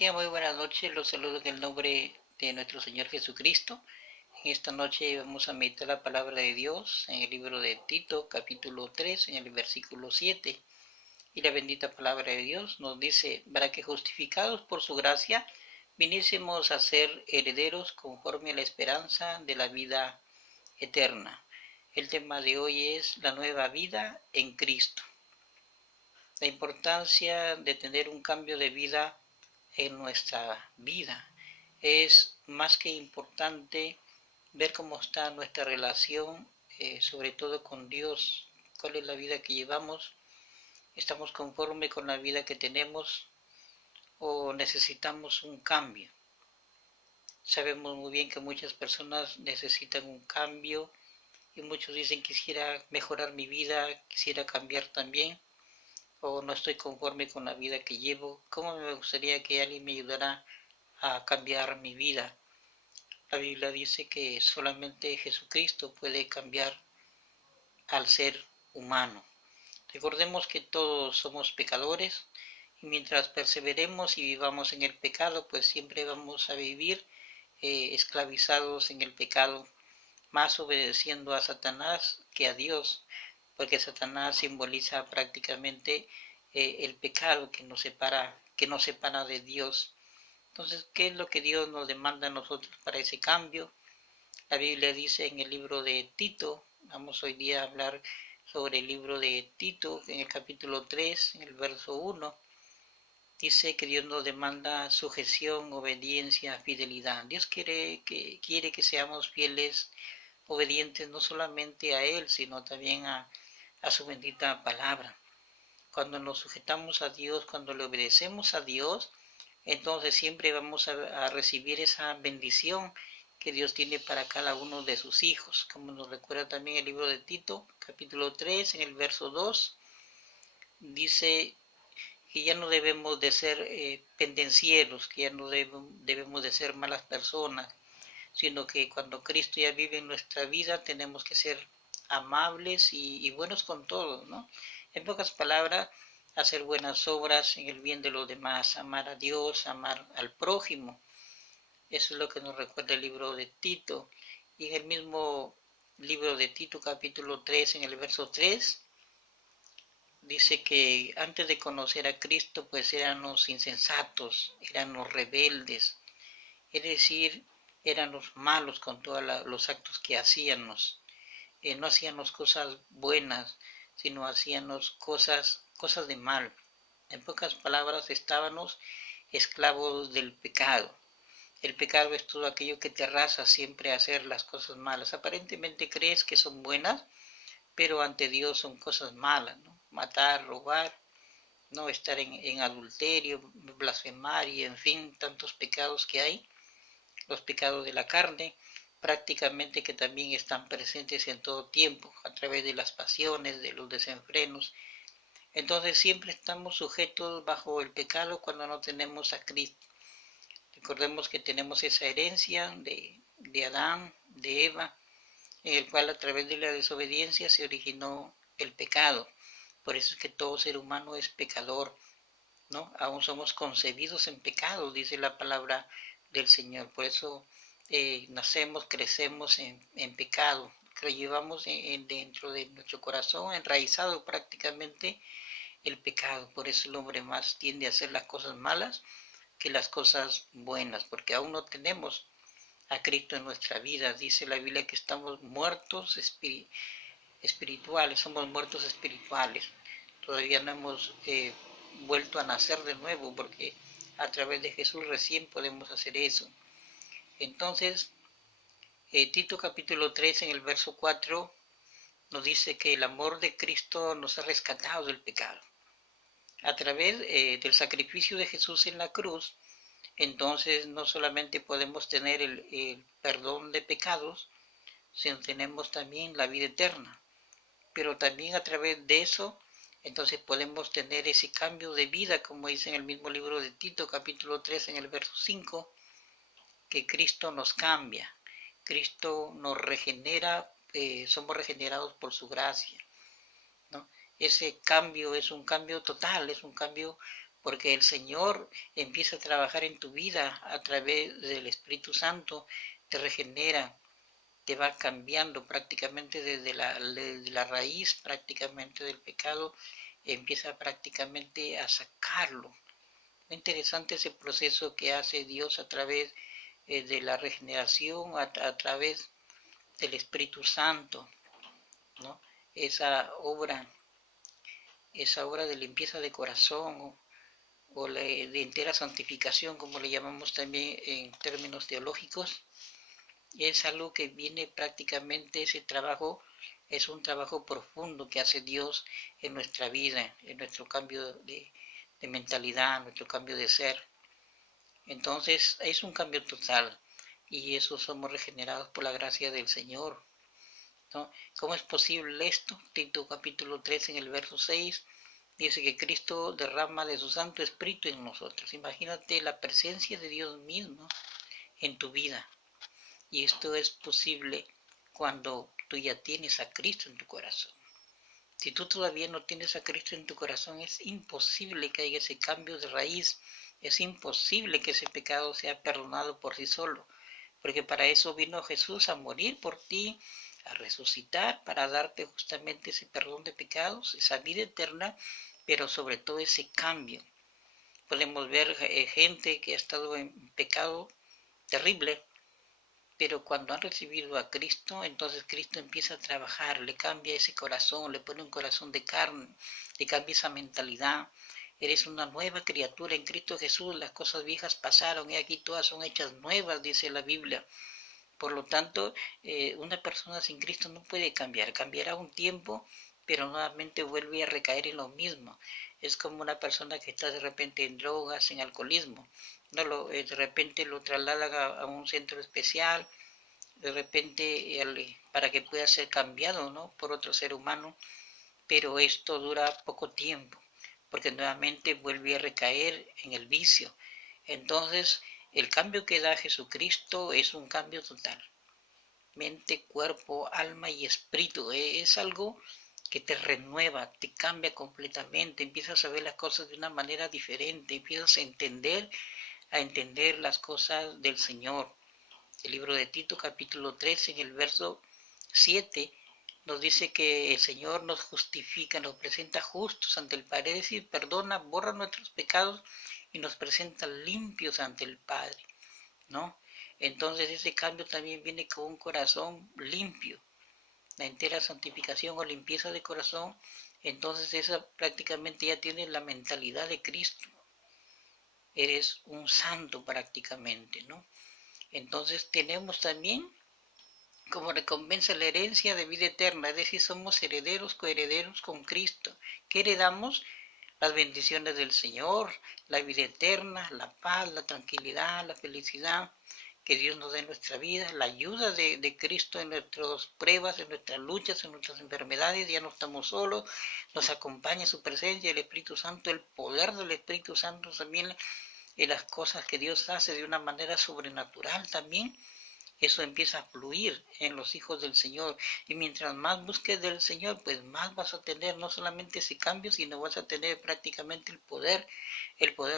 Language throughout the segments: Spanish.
Muy buenas noches, los saludo en el nombre de nuestro Señor Jesucristo. En esta noche vamos a meditar la palabra de Dios en el libro de Tito, capítulo 3, en el versículo 7. Y la bendita palabra de Dios nos dice, para que justificados por su gracia, viniésemos a ser herederos conforme a la esperanza de la vida eterna. El tema de hoy es la nueva vida en Cristo. La importancia de tener un cambio de vida en nuestra vida. Es más que importante ver cómo está nuestra relación, sobre todo con Dios, cuál es la vida que llevamos, estamos conformes con la vida que tenemos o necesitamos un cambio. Sabemos muy bien que muchas personas necesitan un cambio y muchos dicen quisiera mejorar mi vida, quisiera cambiar también, o no estoy conforme con la vida que llevo. ¿Cómo me gustaría que alguien me ayudara a cambiar mi vida? La Biblia dice que solamente Jesucristo puede cambiar al ser humano. Recordemos que todos somos pecadores y mientras perseveremos y vivamos en el pecado, pues siempre vamos a vivir esclavizados en el pecado, más obedeciendo a Satanás que a Dios, porque Satanás simboliza prácticamente el pecado que nos separa de Dios. Entonces, ¿qué es lo que Dios nos demanda a nosotros para ese cambio? La Biblia dice en el libro de Tito, vamos hoy día a hablar sobre el libro de Tito, en el capítulo 3, en el verso 1, dice que Dios nos demanda sujeción, obediencia, fidelidad. Dios quiere que seamos fieles, obedientes no solamente a Él, sino también a su bendita palabra. Cuando nos sujetamos a Dios, cuando le obedecemos a Dios, entonces siempre vamos a recibir esa bendición que Dios tiene para cada uno de sus hijos, como nos recuerda también el libro de Tito, capítulo 3, en el verso 2, dice que ya no debemos de ser pendencieros, que ya no debemos de ser malas personas, sino que cuando Cristo ya vive en nuestra vida tenemos que ser amables y buenos con todos, ¿no? En pocas palabras, hacer buenas obras en el bien de los demás, amar a Dios, amar al prójimo. Eso es lo que nos recuerda el libro de Tito. Y en el mismo libro de Tito, capítulo 3, en el verso 3, dice que antes de conocer a Cristo, pues éramos insensatos, éramos rebeldes, es decir, éramos malos con todos los actos que hacíamos. No hacíamos cosas buenas, sino hacíamos cosas de mal. En pocas palabras, estábamos esclavos del pecado. El pecado es todo aquello que te arrasa siempre a hacer las cosas malas. Aparentemente crees que son buenas, pero ante Dios son cosas malas, ¿no? Matar, robar, no estar en adulterio, blasfemar y en fin, tantos pecados que hay, los pecados de la carne, prácticamente que también están presentes en todo tiempo, a través de las pasiones, de los desenfrenos. Entonces siempre estamos sujetos bajo el pecado cuando no tenemos a Cristo. Recordemos que tenemos esa herencia de Adán, de Eva, en el cual a través de la desobediencia se originó el pecado. Por eso es que todo ser humano es pecador, ¿no? Aún somos concebidos en pecado, dice la palabra del Señor. Por eso nacemos, crecemos en pecado, que lo llevamos dentro de nuestro corazón, enraizado prácticamente el pecado. Por eso el hombre más tiende a hacer las cosas malas que las cosas buenas, porque aún no tenemos a Cristo en nuestra vida. Dice la Biblia que estamos muertos espirituales, somos muertos espirituales. Todavía no hemos vuelto a nacer de nuevo, porque a través de Jesús recién podemos hacer eso. Entonces, Tito capítulo 3 en el verso 4 nos dice que el amor de Cristo nos ha rescatado del pecado. A través del sacrificio de Jesús en la cruz, entonces no solamente podemos tener el perdón de pecados, sino tenemos también la vida eterna. Pero también a través de eso, entonces podemos tener ese cambio de vida, como dice en el mismo libro de Tito, capítulo 3, en el verso 5, que Cristo nos cambia, Cristo nos regenera, somos regenerados por su gracia, ¿no? Ese cambio es un cambio total, es un cambio porque el Señor empieza a trabajar en tu vida a través del Espíritu Santo, te regenera, te va cambiando prácticamente desde la raíz prácticamente del pecado, empieza prácticamente a sacarlo. Es interesante ese proceso que hace Dios a través de la regeneración, a través del Espíritu Santo, ¿no? Esa obra, esa obra de limpieza de corazón o de entera santificación, como le llamamos también en términos teológicos, es algo que viene prácticamente, ese trabajo es un trabajo profundo que hace Dios en nuestra vida, en nuestro cambio de mentalidad, nuestro cambio de ser. Entonces es un cambio total y eso somos regenerados por la gracia del Señor, ¿no? ¿Cómo es posible esto? Tito capítulo 3 en el verso 6 dice que Cristo derrama de su Santo Espíritu en nosotros. Imagínate la presencia de Dios mismo en tu vida. Y esto es posible cuando tú ya tienes a Cristo en tu corazón. Si tú todavía no tienes a Cristo en tu corazón, es imposible que haya ese cambio de raíz. Es imposible que ese pecado sea perdonado por sí solo. Porque para eso vino Jesús a morir por ti, a resucitar, para darte justamente ese perdón de pecados, esa vida eterna, pero sobre todo ese cambio. Podemos ver gente que ha estado en pecado terrible, pero cuando han recibido a Cristo, entonces Cristo empieza a trabajar, le cambia ese corazón, le pone un corazón de carne, le cambia esa mentalidad. Eres una nueva criatura en Cristo Jesús, las cosas viejas pasaron y aquí todas son hechas nuevas, dice la Biblia. Por lo tanto, una persona sin Cristo no puede cambiar, cambiará un tiempo, pero nuevamente vuelve a recaer en lo mismo. Es como una persona que está de repente en drogas, en alcoholismo. No de repente lo trasladan a un centro especial, de repente para que pueda ser cambiado, ¿no?, por otro ser humano, pero esto dura poco tiempo, porque nuevamente vuelve a recaer en el vicio. Entonces, el cambio que da Jesucristo es un cambio total. Mente, cuerpo, alma y espíritu. Es algo que te renueva, te cambia completamente. Empiezas a ver las cosas de una manera diferente. Empiezas a entender las cosas del Señor. El libro de Tito, capítulo 3, en el verso 7, nos dice que el Señor nos justifica, nos presenta justos ante el Padre, es decir, perdona, borra nuestros pecados y nos presenta limpios ante el Padre, ¿no? Entonces ese cambio también viene con un corazón limpio, la entera santificación o limpieza de corazón. Entonces esa prácticamente ya tiene la mentalidad de Cristo, eres un santo prácticamente, ¿no? Entonces tenemos también como recompensa la herencia de vida eterna, es decir, somos herederos, coherederos con Cristo. ¿Qué heredamos? Las bendiciones del Señor, la vida eterna, la paz, la tranquilidad, la felicidad que Dios nos da en nuestra vida, la ayuda de Cristo en nuestras pruebas, en nuestras luchas, en nuestras enfermedades. Ya no estamos solos, nos acompaña su presencia, el Espíritu Santo, el poder del Espíritu Santo también en las cosas que Dios hace de una manera sobrenatural también. Eso empieza a fluir en los hijos del Señor. Y mientras más busques del Señor, pues más vas a tener no solamente ese cambio, sino vas a tener prácticamente el poder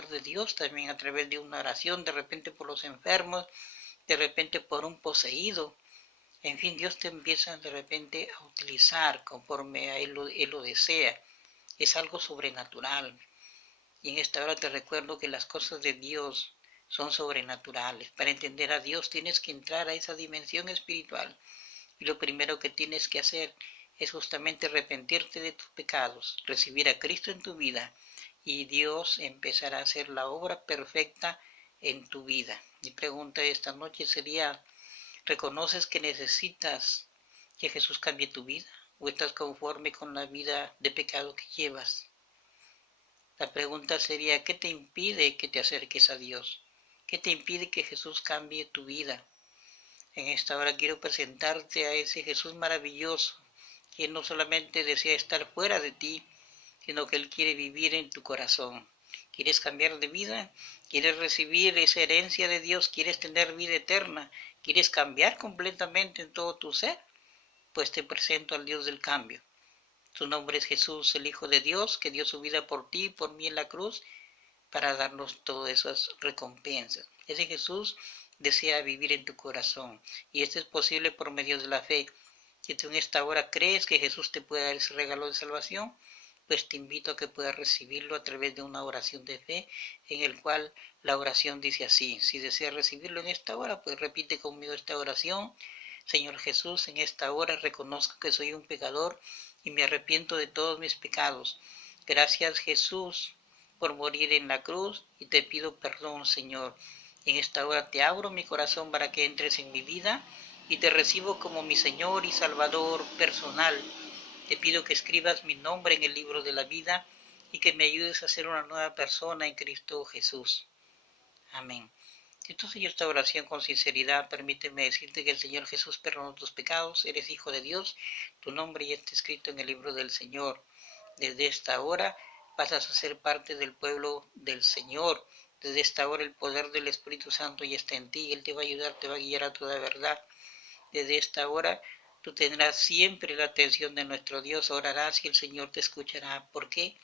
de Dios también a través de una oración, de repente por los enfermos, de repente por un poseído. En fin, Dios te empieza de repente a utilizar conforme a Él lo desea. Es algo sobrenatural. Y en esta hora te recuerdo que las cosas de Dios son sobrenaturales. Para entender a Dios tienes que entrar a esa dimensión espiritual. Y lo primero que tienes que hacer es justamente arrepentirte de tus pecados, recibir a Cristo en tu vida y Dios empezará a hacer la obra perfecta en tu vida. Mi pregunta esta noche sería, ¿reconoces que necesitas que Jesús cambie tu vida o estás conforme con la vida de pecado que llevas? La pregunta sería, ¿qué te impide que te acerques a Dios? ¿Qué te impide que Jesús cambie tu vida? En esta hora quiero presentarte a ese Jesús maravilloso, que no solamente desea estar fuera de ti, sino que Él quiere vivir en tu corazón. ¿Quieres cambiar de vida? ¿Quieres recibir esa herencia de Dios? ¿Quieres tener vida eterna? ¿Quieres cambiar completamente en todo tu ser? Pues te presento al Dios del cambio. Su nombre es Jesús, el Hijo de Dios, que dio su vida por ti y por mí en la cruz, para darnos todas esas recompensas. Ese Jesús desea vivir en tu corazón y esto es posible por medio de la fe. Si tú en esta hora crees que Jesús te puede dar ese regalo de salvación, pues te invito a que puedas recibirlo a través de una oración de fe, en el cual la oración dice así: si deseas recibirlo en esta hora, pues repite conmigo esta oración. Señor Jesús, en esta hora reconozco que soy un pecador y me arrepiento de todos mis pecados. Gracias, Jesús, por morir en la cruz, y te pido perdón, Señor. En esta hora te abro mi corazón para que entres en mi vida y te recibo como mi Señor y Salvador personal. Te pido que escribas mi nombre en el libro de la vida y que me ayudes a ser una nueva persona en Cristo Jesús. Amén. Si tú sigues esta oración con sinceridad, permíteme decirte que el Señor Jesús perdonó tus pecados, eres hijo de Dios, tu nombre ya está escrito en el libro del Señor. Desde esta hora pasas a ser parte del pueblo del Señor. Desde esta hora el poder del Espíritu Santo ya está en ti, Él te va a ayudar, te va a guiar a toda verdad. Desde esta hora tú tendrás siempre la atención de nuestro Dios, orarás y el Señor te escuchará. ¿Por qué?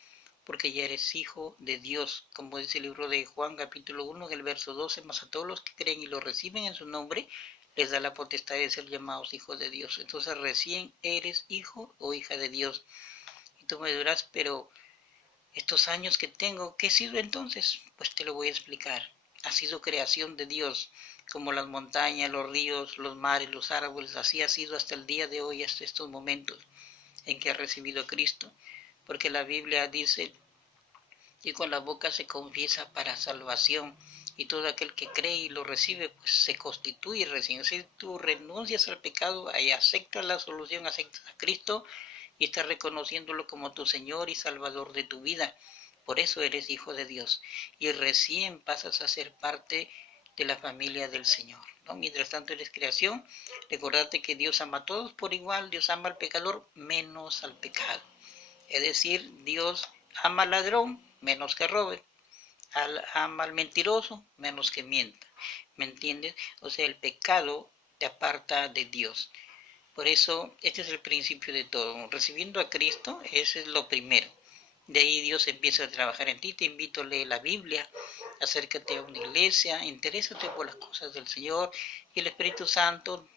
Porque ya eres hijo de Dios, como dice el libro de Juan capítulo 1, en el verso 12, más a todos los que creen y lo reciben en su nombre, les da la potestad de ser llamados hijos de Dios. Entonces recién eres hijo o hija de Dios. Y tú me dirás, pero estos años que tengo, ¿qué he sido entonces? Pues te lo voy a explicar. Ha sido creación de Dios, como las montañas, los ríos, los mares, los árboles, así ha sido hasta el día de hoy, hasta estos momentos en que ha recibido a Cristo. Porque la Biblia dice que con la boca se confiesa para salvación, y todo aquel que cree y lo recibe, pues se constituye recién. Si tú renuncias al pecado y aceptas la solución, aceptas a Cristo y estás reconociéndolo como tu Señor y Salvador de tu vida. Por eso eres hijo de Dios y recién pasas a ser parte de la familia del Señor, ¿no? Mientras tanto eres creación, recordate que Dios ama a todos por igual, Dios ama al pecador menos al pecado. Es decir, Dios ama al ladrón menos que robe, ama al mentiroso menos que mienta. ¿Me entiendes? O sea, el pecado te aparta de Dios. Por eso, este es el principio de todo. Recibiendo a Cristo, ese es lo primero. De ahí Dios empieza a trabajar en ti. Te invito a leer la Biblia, acércate a una iglesia, interésate por las cosas del Señor y el Espíritu Santo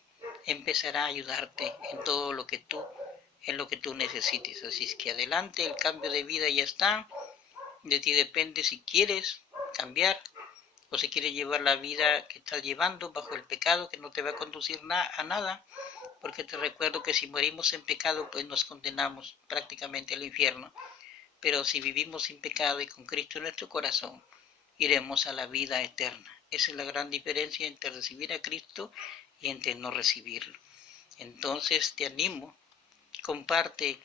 empezará a ayudarte en todo lo que tú necesites. Así es que adelante, el cambio de vida ya está. De ti depende si quieres cambiar o si quieres llevar la vida que estás llevando bajo el pecado, que no te va a conducir a nada. Porque te recuerdo que si morimos en pecado, pues nos condenamos prácticamente al infierno. Pero si vivimos sin pecado y con Cristo en nuestro corazón, iremos a la vida eterna. Esa es la gran diferencia entre recibir a Cristo y entre no recibirlo. Entonces te animo, comparte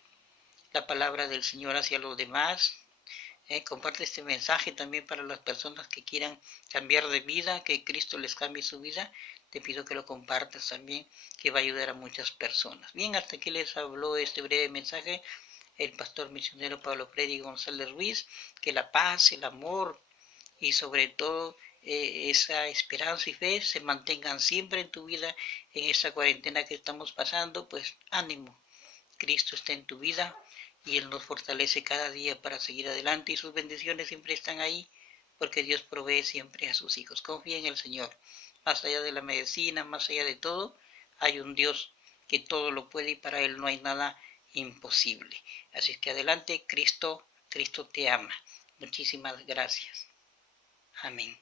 la palabra del Señor hacia los demás. Comparte este mensaje también para las personas que quieran cambiar de vida, que Cristo les cambie su vida. Te pido que lo compartas también, que va a ayudar a muchas personas. Bien, hasta aquí les habló este breve mensaje el pastor misionero Pablo Freddy González Ruiz. Que la paz, el amor y sobre todo esa esperanza y fe se mantengan siempre en tu vida en esta cuarentena que estamos pasando. Pues ánimo, Cristo está en tu vida y Él nos fortalece cada día para seguir adelante y sus bendiciones siempre están ahí porque Dios provee siempre a sus hijos. Confía en el Señor. Más allá de la medicina, más allá de todo, hay un Dios que todo lo puede y para Él no hay nada imposible. Así es que adelante, Cristo te ama. Muchísimas gracias. Amén.